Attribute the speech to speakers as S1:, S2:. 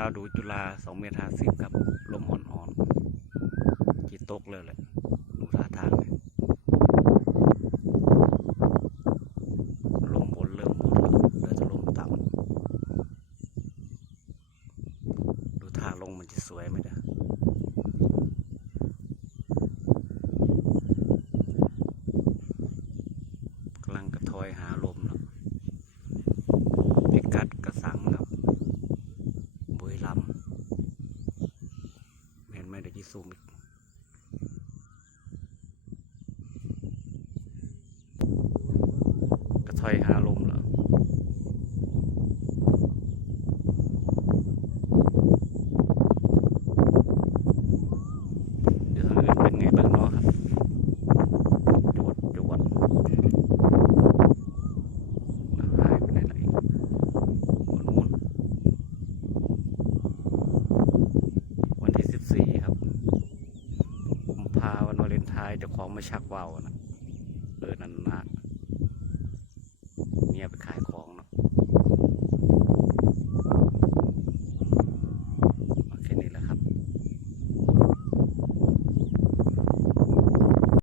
S1: าวดูจุฬาสองเมตรห้าสิบครับลมอ่อนๆกี่ตกเลยแหละดูท่าทางเลยลมบนเริ่มหมดแล้วเดี๋ยวจะลมต่ำดูท่าลงมันจะสวยไหมเด้อากำลังกระทอยหาลมแล้วพิกัดกระสังครับ บุรีรัมย์เห็นไห มีซูมอีกกระถอยหาลมแล้วเดี๋ยวทางอื่นเป็นไงบ้างเนาะครับ จวดจวดแล้วหายไปไหนละอีกนู่น วันที่สิบสี่ครับ ผมพาวันวาเลนไทน์เจ้า ของมาชักว่าวนะเออนั่นนะ